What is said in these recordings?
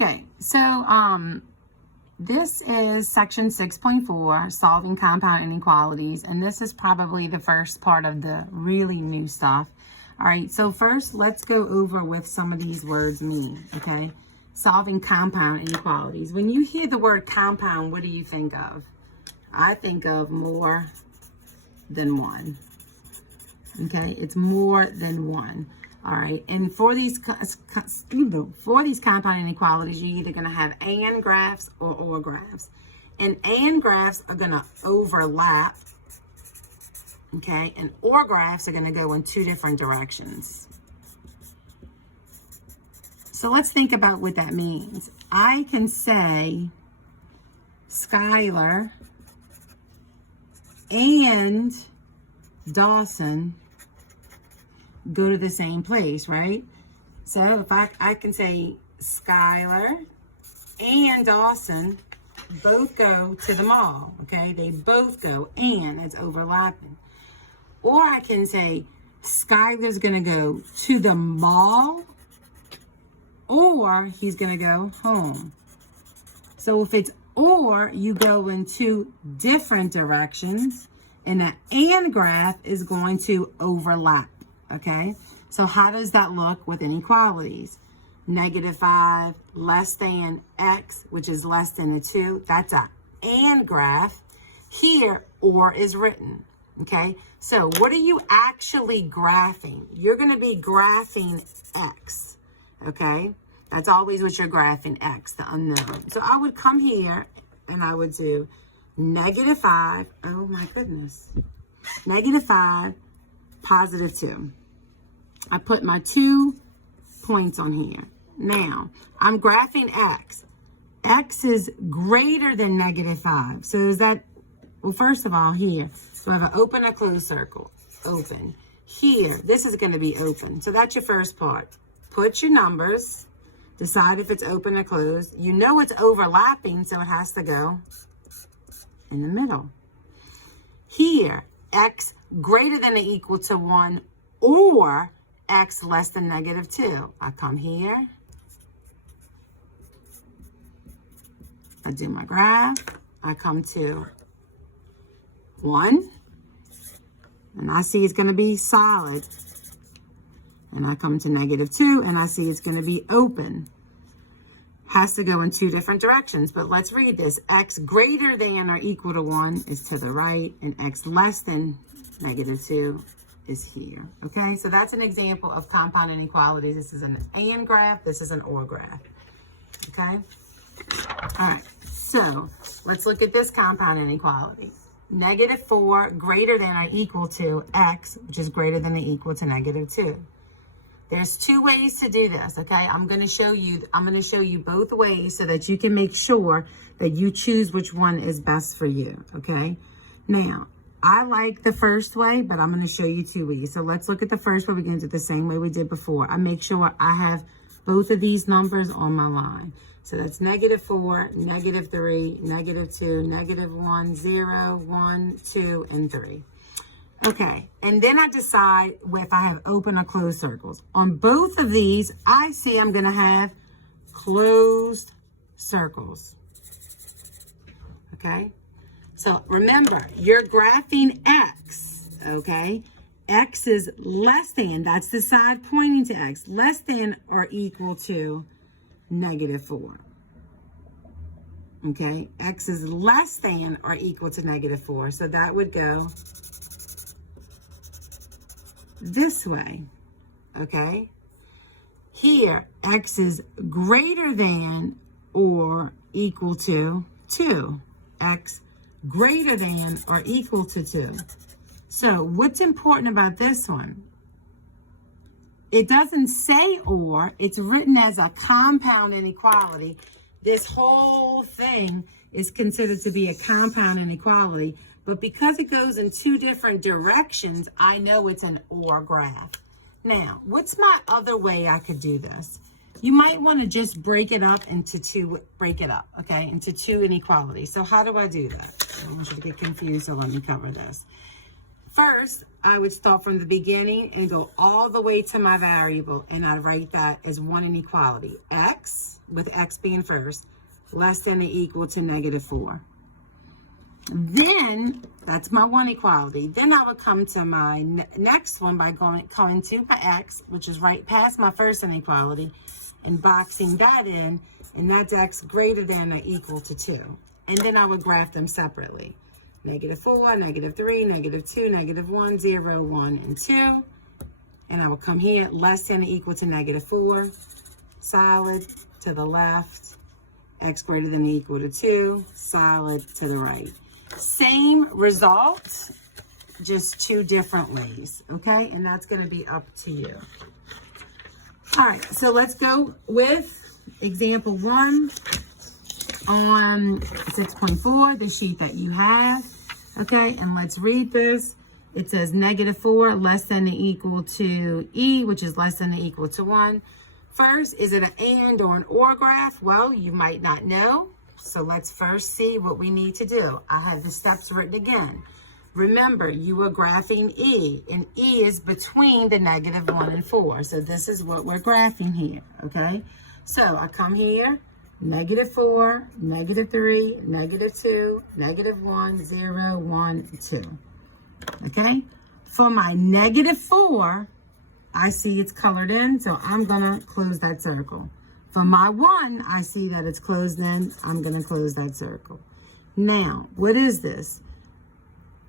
Okay, so this is section 6.4, solving compound inequalities, and this is probably the first part of the really new stuff. All right, so first let's go over what some of these words mean, okay? Solving compound inequalities. When you hear the word compound, what do you think of? I think of more than one, okay? It's more than one. All right, and for these compound inequalities, you're either going to have and graphs or graphs. And graphs are going to overlap, okay? And or graphs are going to go in two different directions. So let's think about what that means. I can say Skylar and Dawson go to the same place, right? So if I can say Skylar and Dawson both go to the mall, okay? They both go, and it's overlapping. Or I can say Skylar's gonna go to the mall, or he's gonna go home. So if it's or, you go in two different directions, and the and graph is going to overlap. Okay, so how does that look with inequalities? -5 less than x, which is less than a 2. That's a and graph. Here, or is written. Okay, so what are you actually graphing? You're going to be graphing x. Okay, that's always what you're graphing, x, the unknown. So I would come here and I would do -5. Oh my goodness. -5, +2. I put my 2 points on here. Now, I'm graphing x. X is greater than -5. So is that, well, first of all, here, so I have an open or closed circle. Open. Here, this is going to be open. So that's your first part. Put your numbers. Decide if it's open or closed. You know it's overlapping, so it has to go in the middle. Here, x greater than or equal to 1, or x less than -2. I come here. I do my graph. I come to 1. And I see it's going to be solid. And I come to -2, and I see it's going to be open. Has to go in two different directions, but let's read this. X greater than or equal to 1 is to the right, and x less than -2 is here. Okay, so that's an example of compound inequalities. This is an and graph, this is an or graph. Okay, all right, so let's look at this compound inequality. -4 greater than or equal to x, which is greater than or equal to -2. There's two ways to do this, okay? I'm going to show you both ways so that you can make sure that you choose which one is best for you, okay? Now, I like the first way, but I'm going to show you two ways. So let's look at the first way. We're going to do it the same way we did before. I make sure I have both of these numbers on my line. So that's -4, -3, -2, -1, 0, 1, 2, and 3. Okay, and then I decide if I have open or closed circles. On both of these, I see I'm going to have closed circles. Okay, so remember, you're graphing x, okay? X is less than, that's the side pointing to x, less than or equal to -4. Okay, x is less than or equal to -4, so that would go this way, okay? Here, x is greater than or equal to 2. X greater than or equal to 2. So what's important about this one? It doesn't say or, it's written as a compound inequality. This whole thing is considered to be a compound inequality. But because it goes in two different directions, I know it's an or graph. Now, what's my other way I could do this? You might want to just break it up into two, into two inequalities. So how do I do that? I don't want you to get confused, so let me cover this. First, I would start from the beginning and go all the way to my variable, and I'd write that as one inequality. X, with X being first, less than or equal to -4. Then, that's my one equality. Then I would come to my next one by going to my X, which is right past my first inequality, and boxing that in, and that's X greater than or equal to 2. And then I would graph them separately. -4, -3, -2, -1, 0, 1, and 2. And I will come here, less than or equal to -4, solid to the left, X greater than or equal to 2, solid to the right. Same result, just two different ways, okay? And that's going to be up to you. All right, so let's go with example 1 on 6.4, the sheet that you have, okay? And let's read this. It says -4 less than or equal to E, which is less than or equal to 1. First, is it an and or an or graph? Well, you might not know. So let's first see what we need to do. I have the steps written again. Remember, you are graphing E, and E is between the -1 and 4. So this is what we're graphing here, okay? So I come here, -4, -3, -2, -1, 0, 1, 2. Okay? For my -4, I see it's colored in, so I'm gonna close that circle. For my 1, I see that it's closed in, I'm gonna close that circle. Now, what is this?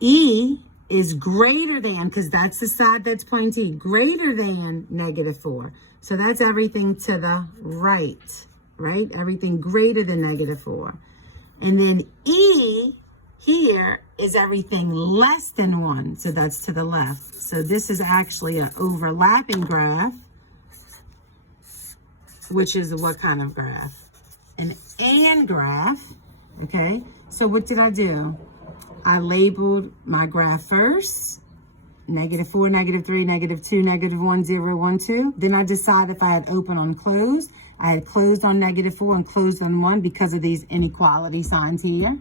E is greater than, because that's the side that's pointing to E, greater than -4. So that's everything to the right, right? Everything greater than -4. And then E here is everything less than 1. So that's to the left. So this is actually an overlapping graph, which is what kind of graph? An and graph, okay? So what did I do? I labeled my graph first, -4, -3, -2, -1, 0, 1, 2. Then I decided if I had open on closed. I had closed on -4 and closed on 1 because of these inequality signs here.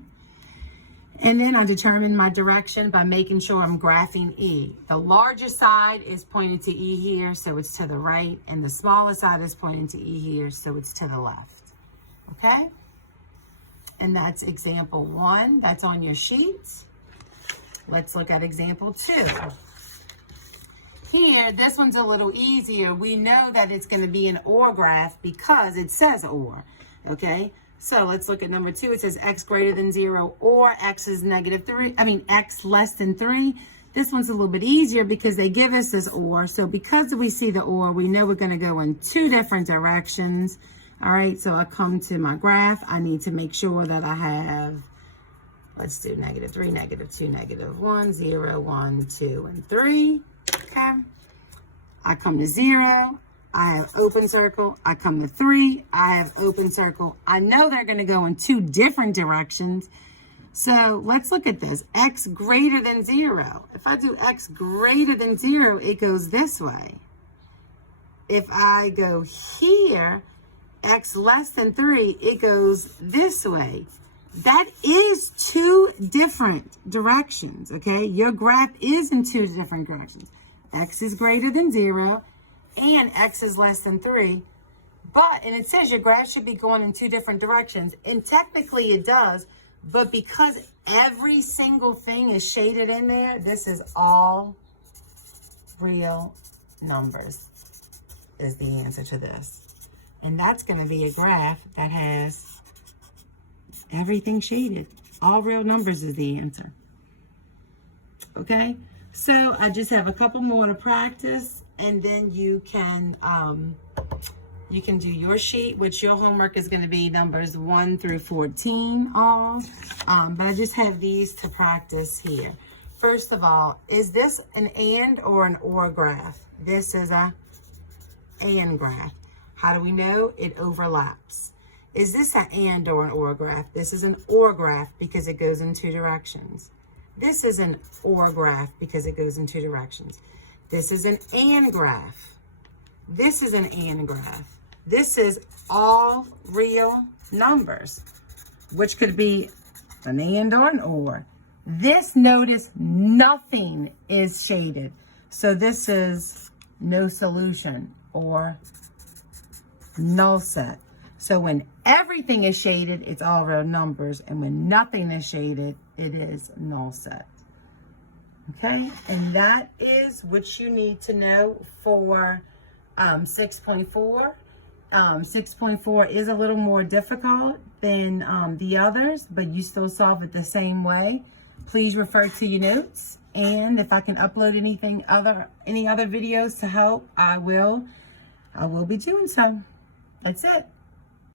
And then I determined my direction by making sure I'm graphing E. The larger side is pointing to E here, so it's to the right, and the smaller side is pointing to E here, so it's to the left. Okay? And that's example 1. That's on your sheet. Let's look at example 2. Here, this one's a little easier. We know that it's going to be an OR graph because it says OR. Okay? So let's look at number 2. It says X greater than 0 or X is X less than 3. This one's a little bit easier because they give us this OR. So because we see the OR, we know we're going to go in two different directions. All right, so I come to my graph. I need to make sure that I have, let's do -3, -2, -1, 0, 1, 2, and 3. Okay. I come to 0. I have open circle. I come to 3. I have open circle. I know they're going to go in two different directions. So let's look at this. X greater than 0. If I do X greater than 0, it goes this way. If I go here, X less than 3, it goes this way. That is two different directions, okay? Your graph is in two different directions. X is greater than 0. And X is less than 3, and it says your graph should be going in two different directions, and technically it does, but because every single thing is shaded in there, this is all real numbers is the answer to this. And that's going to be a graph that has everything shaded. All real numbers is the answer. Okay, so I just have a couple more to practice. And then you can do your sheet, which your homework is going to be numbers 1 through 14 all. But I just have these to practice here. First of all, is this an and or an or graph? This is a and graph. How do we know? It overlaps. Is this an and or an or graph? This is an or graph because it goes in two directions. This is an or graph because it goes in two directions. This is an and graph. This is an and graph. This is all real numbers, which could be an and or an or. This, notice, nothing is shaded. So this is no solution or null set. So when everything is shaded, it's all real numbers. And when nothing is shaded, it is null set. Okay, and that is what you need to know for 6.4. 6.4 is a little more difficult than the others, but you still solve it the same way. Please refer to your notes, and if I can upload any other videos to help, I will be doing so. That's it.